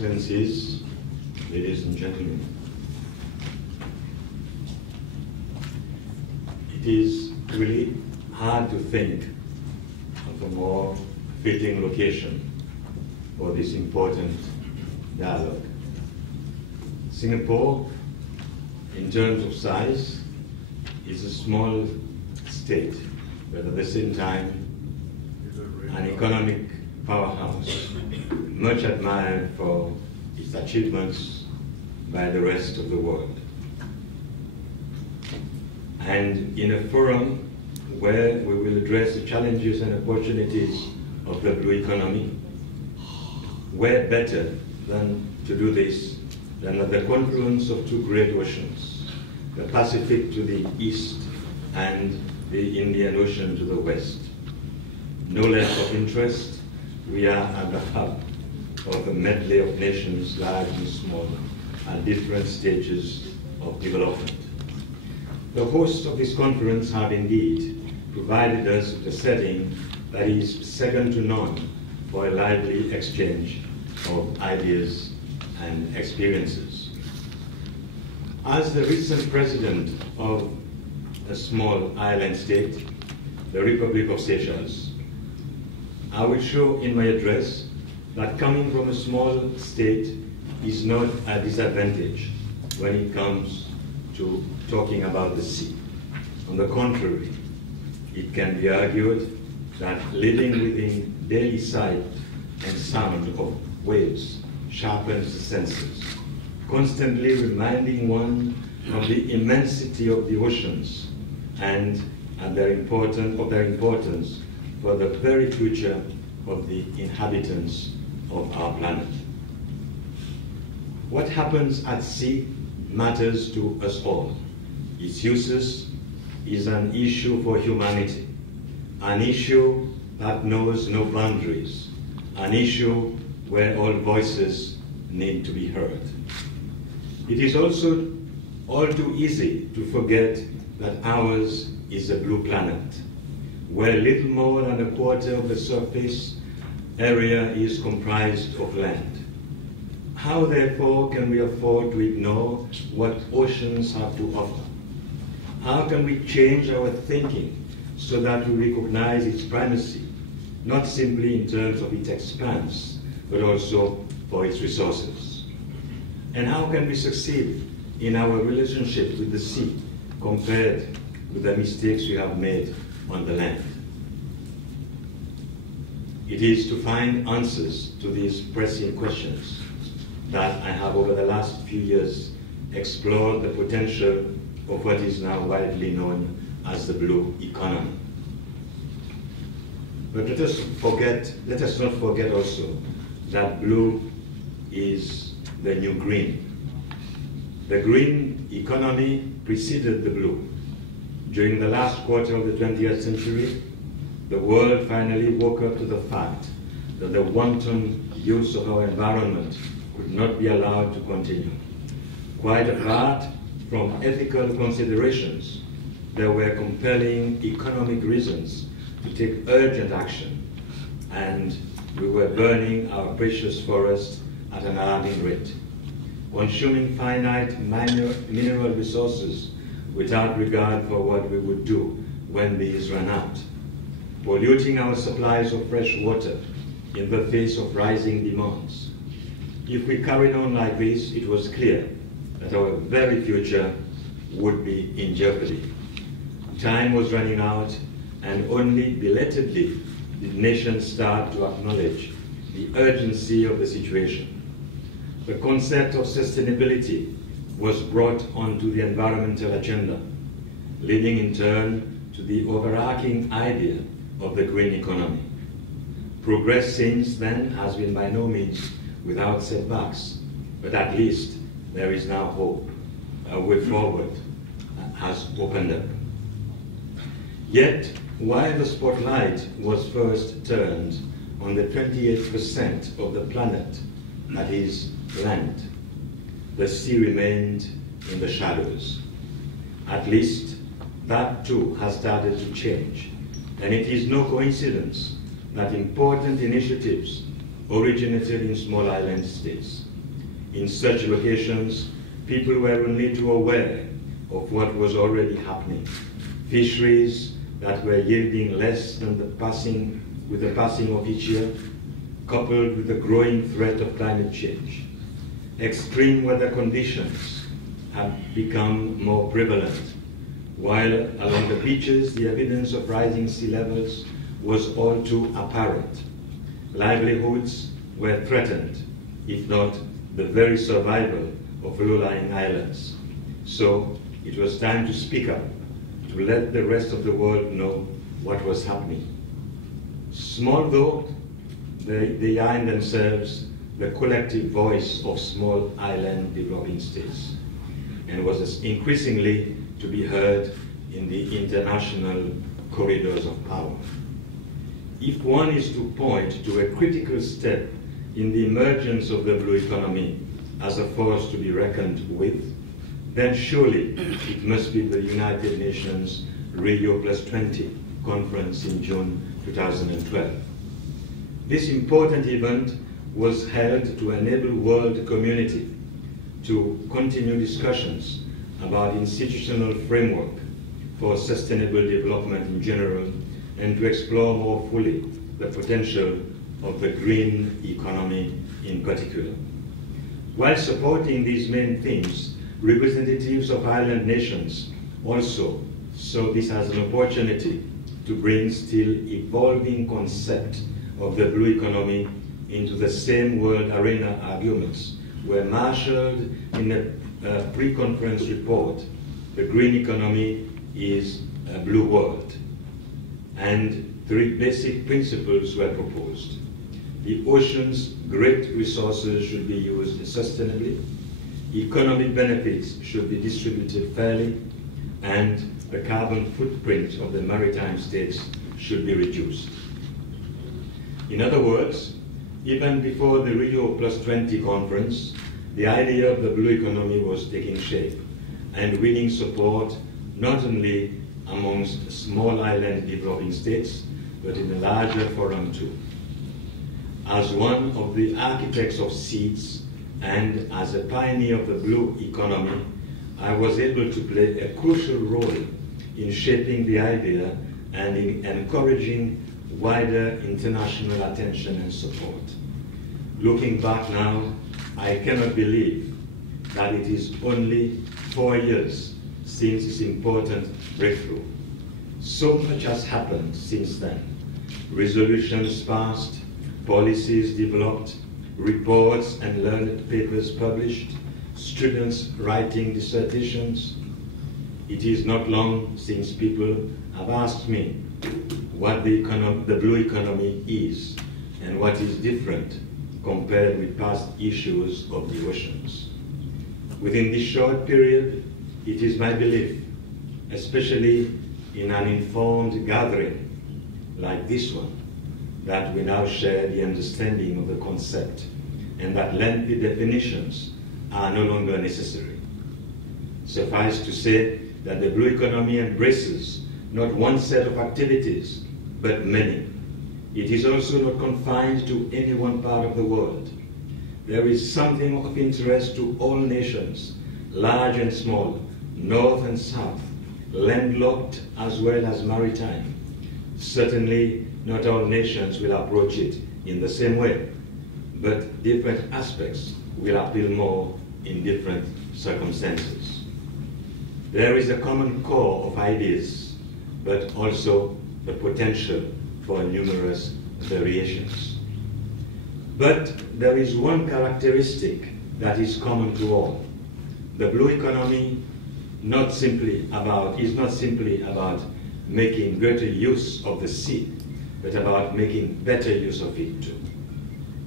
Excellencies, ladies and gentlemen, it is really hard to think of a more fitting location for this important dialogue. Singapore, in terms of size, is a small state, but at the same time, an economic powerhouse, much admired for its achievements by the rest of the world. And in a forum where we will address the challenges and opportunities of the blue economy, where better than to do this than at the confluence of two great oceans, the Pacific to the east and the Indian Ocean to the west. No less of interest, we are at the hub of a medley of nations, large and small, at different stages of development. The hosts of this conference have indeed provided us with a setting that is second to none for a lively exchange of ideas and experiences. As the recent president of a small island state, the Republic of Seychelles, I will show in my address that coming from a small state is not a disadvantage when it comes to talking about the sea. On the contrary, it can be argued that living within daily sight and sound of waves sharpens the senses, constantly reminding one of the immensity of the oceans and their importance for the very future of the inhabitants of our planet. What happens at sea matters to us all. Its uses is an issue for humanity, an issue that knows no boundaries, an issue where all voices need to be heard. It is also all too easy to forget that ours is a blue planet, where little more than a quarter of the surface area is comprised of land. How, therefore, can we afford to ignore what oceans have to offer? How can we change our thinking so that we recognize its primacy, not simply in terms of its expanse, but also for its resources? And how can we succeed in our relationship with the sea compared with the mistakes we have made on the land? It is to find answers to these pressing questions that I have over the last few years explored the potential of what is now widely known as the blue economy. But let us not forget also that blue is the new green. The green economy preceded the blue. During the last quarter of the 20th century, the world finally woke up to the fact that the wanton use of our environment could not be allowed to continue. Quite apart from ethical considerations, there were compelling economic reasons to take urgent action, and we were burning our precious forests at an alarming rate, consuming finite mineral resources without regard for what we would do when these ran out, polluting our supplies of fresh water in the face of rising demands. If we carried on like this, it was clear that our very future would be in jeopardy. Time was running out, and only belatedly did nations start to acknowledge the urgency of the situation. The concept of sustainability was brought onto the environmental agenda, leading in turn to the overarching idea of the green economy. Progress since then has been by no means without setbacks, but at least there is now hope. A way forward has opened up. Yet, while the spotlight was first turned on the 28% of the planet that is land, the sea remained in the shadows. At least that too has started to change, and it is no coincidence that important initiatives originated in small island states. In such locations, people were only too aware of what was already happening. Fisheries that were yielding less than with the passing of each year, coupled with the growing threat of climate change. Extreme weather conditions have become more prevalent, while along the beaches the evidence of rising sea levels was all too apparent. Livelihoods were threatened, if not the very survival of low-lying islands. So it was time to speak up, to let the rest of the world know what was happening. Small though, they are in themselves the collective voice of small island developing states, and was increasingly to be heard in the international corridors of power. If one is to point to a critical step in the emergence of the blue economy as a force to be reckoned with, then surely it must be the United Nations Rio +20 conference in June 2012. This important event was held to enable world community to continue discussions about institutional framework for sustainable development in general, and to explore more fully the potential of the green economy in particular. While supporting these main themes, representatives of island nations also saw this as an opportunity to bring still evolving concept of the blue economy into the same world arena arguments were marshaled in a pre-conference report, The Green Economy is a Blue World. And 3 basic principles were proposed. The ocean's great resources should be used sustainably, economic benefits should be distributed fairly, and the carbon footprint of the maritime states should be reduced. In other words, even before the Rio +20 conference, the idea of the blue economy was taking shape and winning support not only amongst small island developing states, but in a larger forum too. As one of the architects of seeds and as a pioneer of the blue economy, I was able to play a crucial role in shaping the idea and in encouraging wider international attention and support. Looking back now, I cannot believe that it is only 4 years since this important breakthrough. So much has happened since then. Resolutions passed, policies developed, reports and learned papers published, students writing dissertations. It is not long since people have asked me what the blue economy is and what is different compared with past issues of the oceans. Within this short period, it is my belief, especially in an informed gathering like this one, that we now share the understanding of the concept and that lengthy definitions are no longer necessary. Suffice to say that the blue economy embraces not one set of activities, but many. It is also not confined to any one part of the world. There is something of interest to all nations, large and small, north and south, landlocked as well as maritime. Certainly, not all nations will approach it in the same way, but different aspects will appeal more in different circumstances. There is a common core of ideas, but also the potential for numerous variations. But there is one characteristic that is common to all. The blue economy is not simply about making greater use of the sea, but about making better use of it too.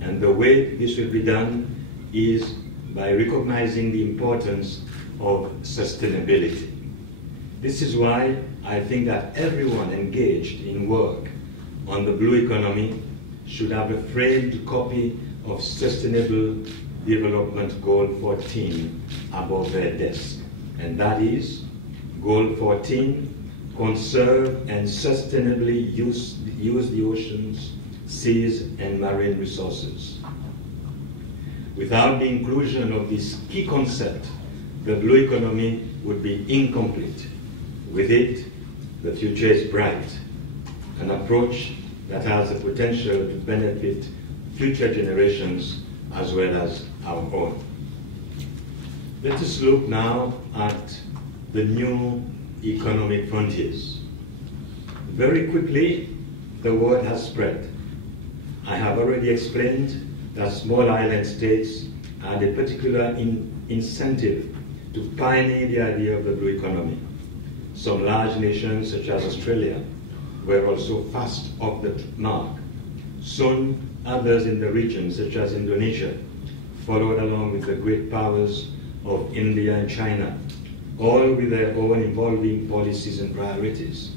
And the way this will be done is by recognizing the importance of sustainability. This is why I think that everyone engaged in work on the blue economy should have a framed copy of Sustainable Development Goal 14 above their desk. And that is Goal 14, conserve and sustainably use the oceans, seas, and marine resources. Without the inclusion of this key concept, the blue economy would be incomplete. With it, the future is bright, an approach that has the potential to benefit future generations as well as our own. Let us look now at the new economic frontiers. Very quickly, the word has spread. I have already explained that small island states had a particular incentive to pioneer the idea of the blue economy. Some large nations, such as Australia, were also fast off the mark. Soon, others in the region, such as Indonesia, followed along with the great powers of India and China, all with their own evolving policies and priorities.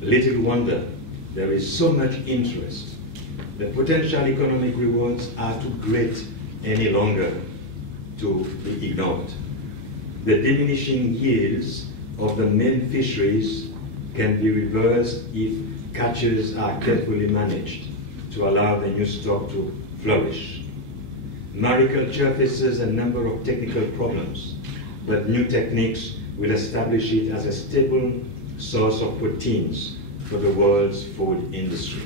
Little wonder there is so much interest. The potential economic rewards are too great any longer to be ignored. The diminishing yields of the main fisheries can be reversed if catches are carefully managed to allow the new stock to flourish. Mariculture faces a number of technical problems, but new techniques will establish it as a stable source of proteins for the world's food industry.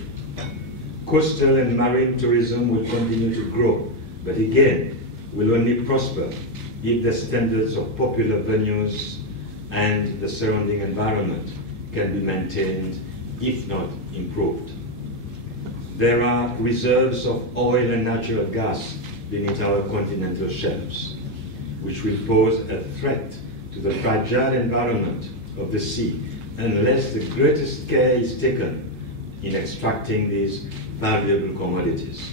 Coastal and marine tourism will continue to grow, but again, will only prosper if the standards of popular venues and the surrounding environment can be maintained, if not improved. There are reserves of oil and natural gas beneath our continental shelves, which will pose a threat to the fragile environment of the sea unless the greatest care is taken in extracting these valuable commodities.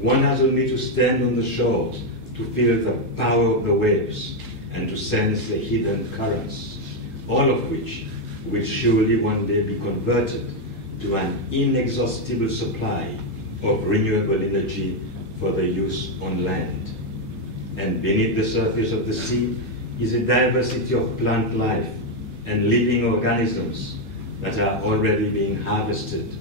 One has only to stand on the shores to feel the power of the waves and to sense the hidden currents, all of which will surely one day be converted to an inexhaustible supply of renewable energy for the use on land. And beneath the surface of the sea is a diversity of plant life and living organisms that are already being harvested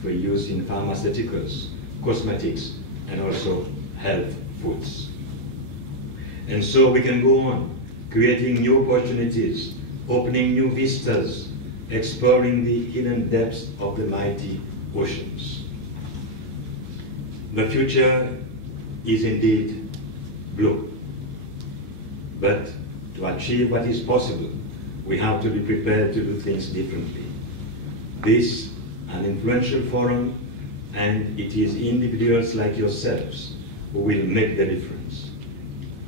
for use in pharmaceuticals, cosmetics, and also health foods. And so we can go on, creating new opportunities, opening new vistas, exploring the hidden depths of the mighty oceans. The future is indeed blue. But to achieve what is possible, we have to be prepared to do things differently. This, an influential forum, and it is individuals like yourselves who will make the difference.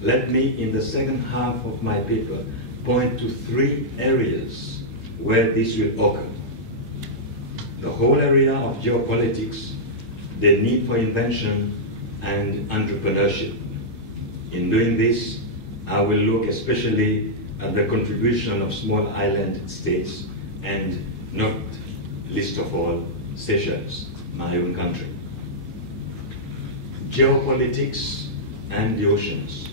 Let me, in the second half of my paper, point to 3 areas where this will occur. The whole area of geopolitics, the need for invention, and entrepreneurship. In doing this, I will look especially at the contribution of small island states, and not least of all, Seychelles, my own country. Geopolitics and the oceans.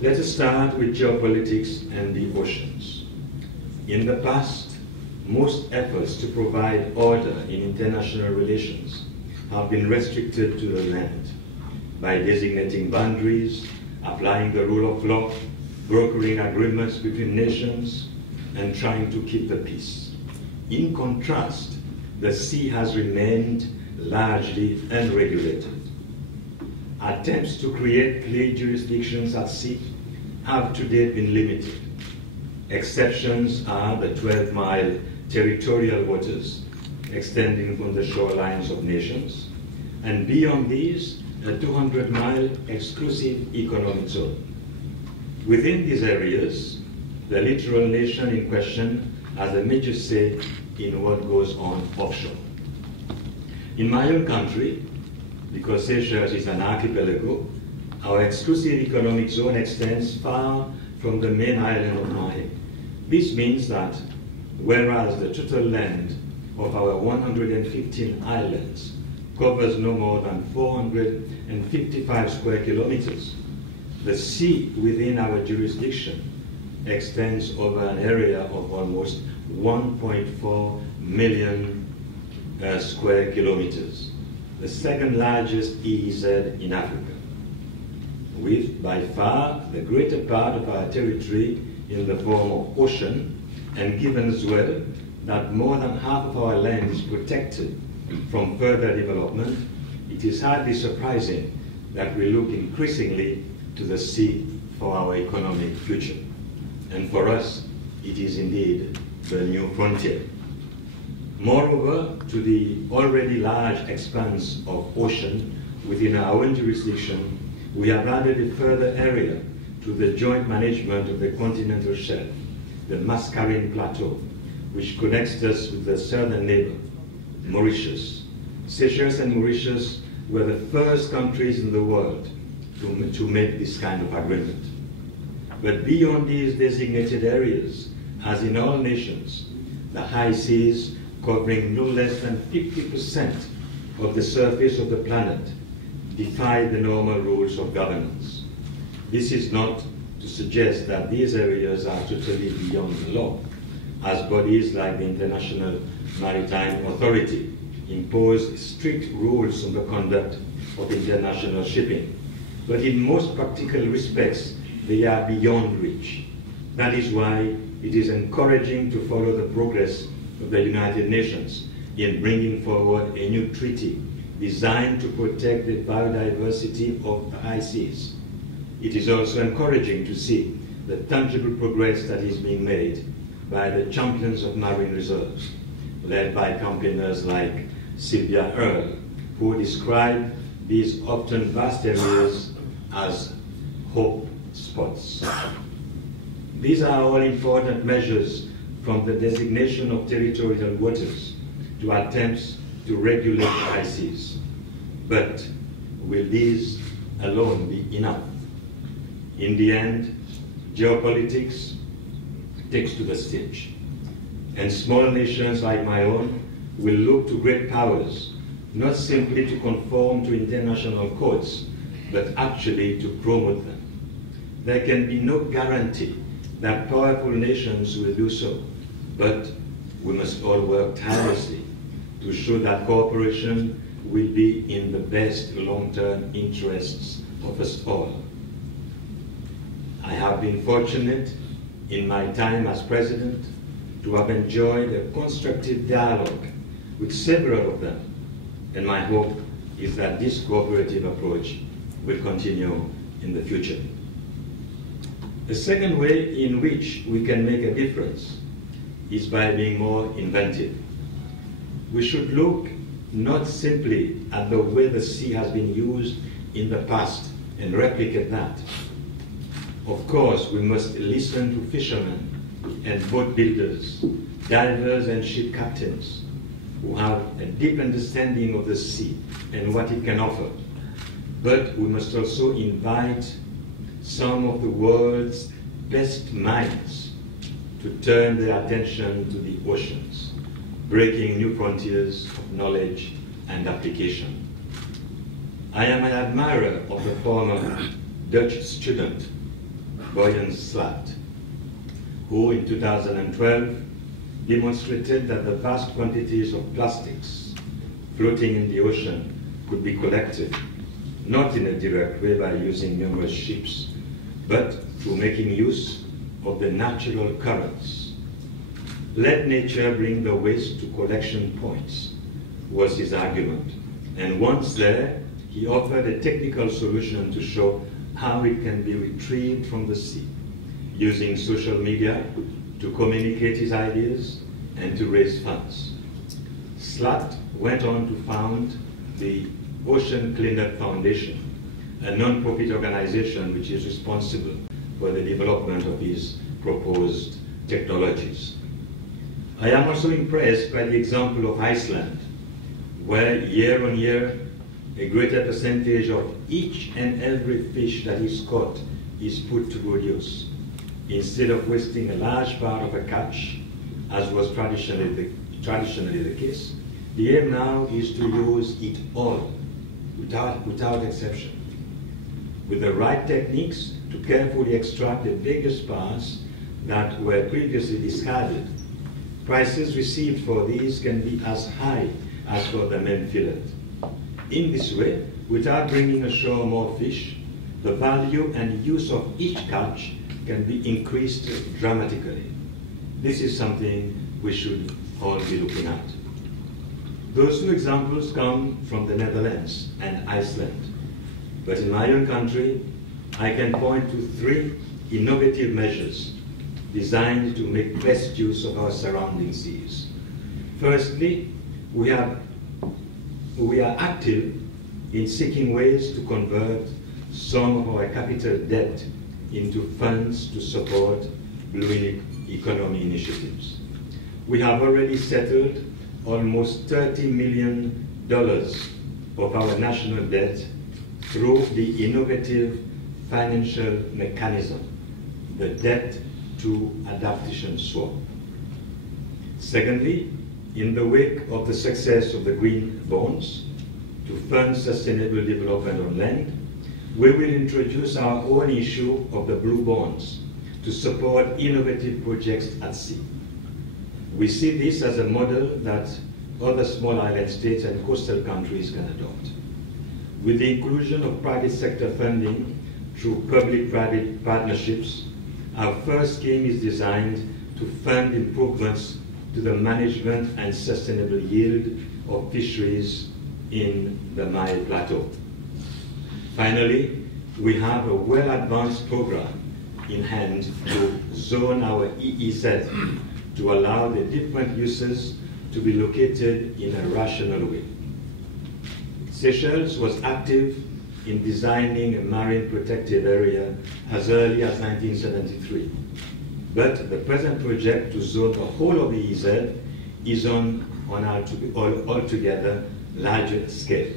Let us start with geopolitics and the oceans. In the past, most efforts to provide order in international relations have been restricted to the land by designating boundaries, applying the rule of law, brokering agreements between nations, and trying to keep the peace. In contrast, the sea has remained largely unregulated. Attempts to create clear jurisdictions at sea have to date been limited. Exceptions are the 12-mile territorial waters extending from the shorelines of nations, and beyond these, a 200-mile exclusive economic zone. Within these areas, the littoral nation in question has a major say in what goes on offshore. In my own country, because Seychelles is an archipelago, our exclusive economic zone extends far from the main island of Mahe. This means that whereas the total land of our 115 islands covers no more than 455 square kilometers, the sea within our jurisdiction extends over an area of almost 1.4 million square kilometers, the second largest EEZ in Africa. with by far the greater part of our territory in the form of ocean, and given as well that more than half of our land is protected from further development, it is hardly surprising that we look increasingly to the sea for our economic future. And for us, it is indeed the new frontier. Moreover, to the already large expanse of ocean within our own jurisdiction, we have added a further area to the joint management of the continental shelf, the Mascarene Plateau, which connects us with the southern neighbor, Mauritius. Seychelles and Mauritius were the first countries in the world to make this kind of agreement. But beyond these designated areas, as in all nations, the high seas, covering no less than 50% of the surface of the planet, defy the normal rules of governance. This is not to suggest that these areas are totally beyond the law, as bodies like the International Maritime Authority impose strict rules on the conduct of international shipping. But in most practical respects, they are beyond reach. That is why it is encouraging to follow the progress of the United Nations in bringing forward a new treaty designed to protect the biodiversity of the high seas. It is also encouraging to see the tangible progress that is being made by the champions of marine reserves, led by campaigners like Sylvia Earle, who describe these often vast areas as hope spots. These are all important measures, from the designation of territorial waters to attempts to regulate the high seas. But will these alone be enough? In the end, geopolitics takes to the stage, and small nations like my own will look to great powers, not simply to conform to international codes, but actually to promote them. There can be no guarantee that powerful nations will do so, but we must all work tirelessly to show that cooperation will be in the best long-term interests of us all. I have been fortunate in my time as president to have enjoyed a constructive dialogue with several of them, and my hope is that this cooperative approach will continue in the future. The second way in which we can make a difference is by being more inventive. We should look not simply at the way the sea has been used in the past and replicate that. Of course, we must listen to fishermen and boat builders, divers and ship captains who have a deep understanding of the sea and what it can offer. But we must also invite some of the world's best minds to turn their attention to the oceans, breaking new frontiers of knowledge and application. I am an admirer of the former Dutch student, Boyan Slat, who in 2012 demonstrated that the vast quantities of plastics floating in the ocean could be collected, not in a direct way by using numerous ships, but through making use of the natural currents. Let nature bring the waste to collection points, was his argument. And once there, he offered a technical solution to show how it can be retrieved from the sea, using social media to communicate his ideas and to raise funds. Slat went on to found the Ocean Cleanup Foundation, a non-profit organization which is responsible for the development of these proposed technologies. I am also impressed by the example of Iceland, where year on year, a greater percentage of each and every fish that is caught is put to good use. Instead of wasting a large part of a catch, as was traditionally the case, the aim now is to use it all, without exception, with the right techniques to carefully extract the biggest parts that were previously discarded. Prices received for these can be as high as for the main fillet. In this way, without bringing ashore more fish, the value and use of each catch can be increased dramatically. This is something we should all be looking at. Those two examples come from the Netherlands and Iceland. But in my own country, I can point to 3 innovative measures designed to make best use of our surrounding seas. Firstly, we are active in seeking ways to convert some of our capital debt into funds to support blue economy initiatives. We have already settled almost $30 million of our national debt through the innovative financial mechanism, the debt to adaptation swap. Secondly, in the wake of the success of the green bonds to fund sustainable development on land, we will introduce our own issue of the blue bonds to support innovative projects at sea. We see this as a model that other small island states and coastal countries can adopt. With the inclusion of private sector funding through public-private partnerships, our first scheme is designed to fund improvements to the management and sustainable yield of fisheries in the Maritime Plateau. Finally, we have a well-advanced program in hand to zone our EEZ to allow the different uses to be located in a rational way. Seychelles was active in designing a marine protected area as early as 1973. But the present project to zone the whole of the EEZ is on an altogether larger scale.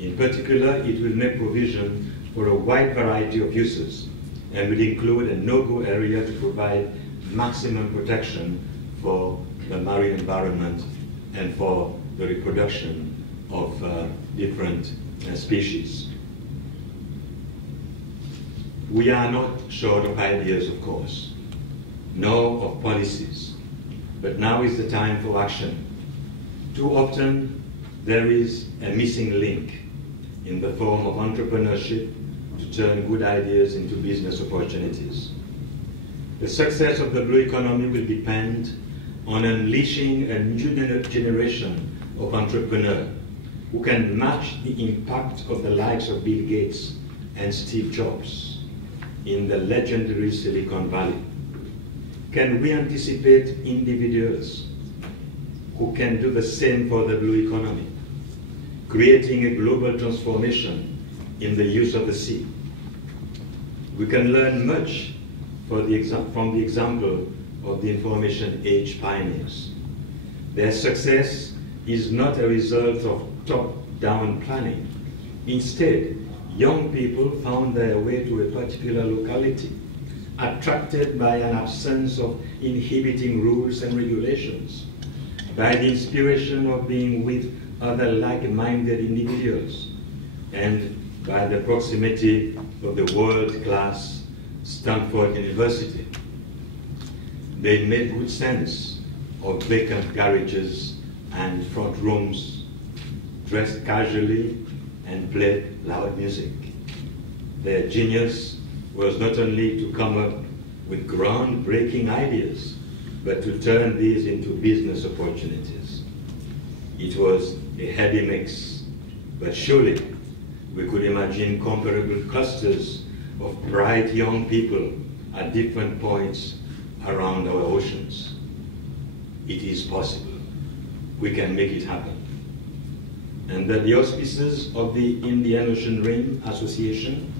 In particular, it will make provision for a wide variety of uses and will include a no-go area to provide maximum protection for the marine environment and for the reproduction of different species. We are not short of ideas, of course, nor of policies, but now is the time for action. Too often, there is a missing link in the form of entrepreneurship to turn good ideas into business opportunities. The success of the blue economy will depend on unleashing a new generation of entrepreneurs who can match the impact of the likes of Bill Gates and Steve Jobs in the legendary Silicon Valley. Can we anticipate individuals who can do the same for the blue economy, creating a global transformation in the use of the sea? We can learn much from the example of the information age pioneers. Their success is not a result of top-down planning. Instead, young people found their way to a particular locality, attracted by an absence of inhibiting rules and regulations, by the inspiration of being with other like-minded individuals, and by the proximity of the world-class Stanford University. They made good sense of vacant garages and front rooms, dressed casually and played loud music. Their genius was not only to come up with groundbreaking ideas, but to turn these into business opportunities. It was a heady mix, but surely we could imagine comparable clusters of bright young people at different points around our oceans. It is possible. We can make it happen. And the auspices of the Indian Ocean Rim Association,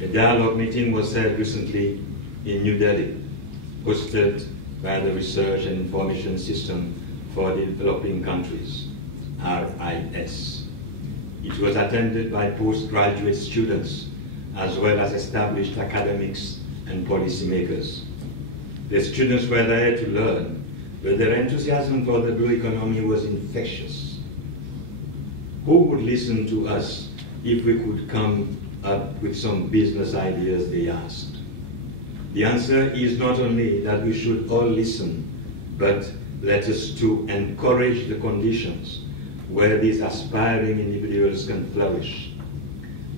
a dialogue meeting was held recently in New Delhi, hosted by the Research and Information System for the Developing Countries, RIS. It was attended by postgraduate students as well as established academics and policymakers. The students were there to learn, but their enthusiasm for the blue economy was infectious. Who would listen to us if we could come up with some business ideas, they asked. The answer is not only that we should all listen, but let us too encourage the conditions where these aspiring individuals can flourish.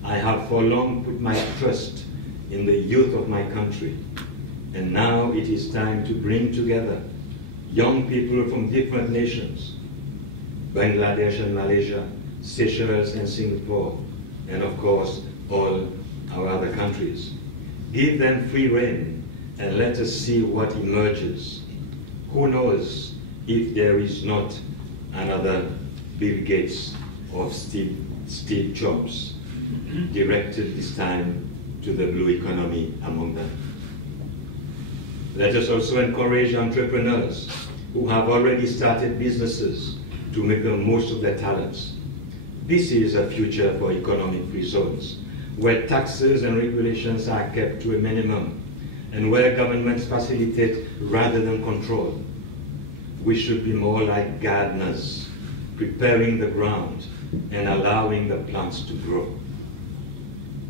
I have for long put my trust in the youth of my country, and now it is time to bring together young people from different nations, Bangladesh and Malaysia, Seychelles and Singapore, and of course all our other countries. Give them free rein and let us see what emerges. Who knows if there is not another Bill Gates or Steve Jobs, directed this time to the blue economy among them. Let us also encourage entrepreneurs who have already started businesses to make the most of their talents. This is a future for economic free zones, where taxes and regulations are kept to a minimum, and where governments facilitate rather than control. We should be more like gardeners, preparing the ground and allowing the plants to grow.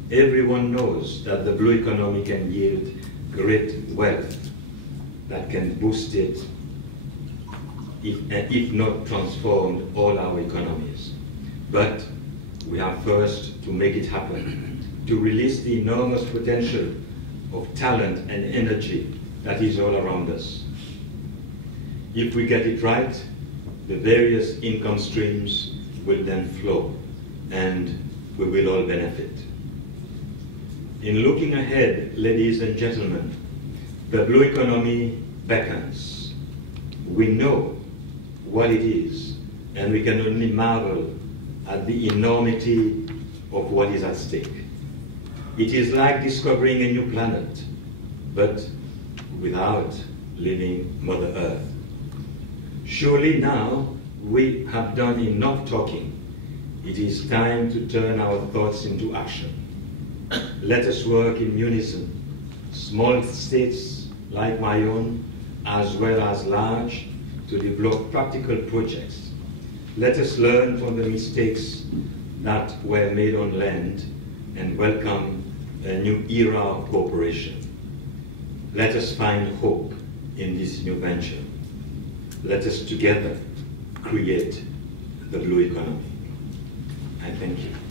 Everyone knows that the blue economy can yield great wealth that can boost it, if not transform all our economies. But we have first to make it happen, to release the enormous potential of talent and energy that is all around us. If we get it right, the various income streams will then flow, and we will all benefit. In looking ahead, ladies and gentlemen, the blue economy beckons. We know what it is, and we can only marvel at the enormity of what is at stake. It is like discovering a new planet, but without leaving Mother Earth. Surely now we have done enough talking. It is time to turn our thoughts into action. Let us work in unison, small states like my own, as well as large, to develop practical projects. Let us learn from the mistakes that were made on land and welcome a new era of cooperation. Let us find hope in this new venture. Let us together create the blue economy. I thank you.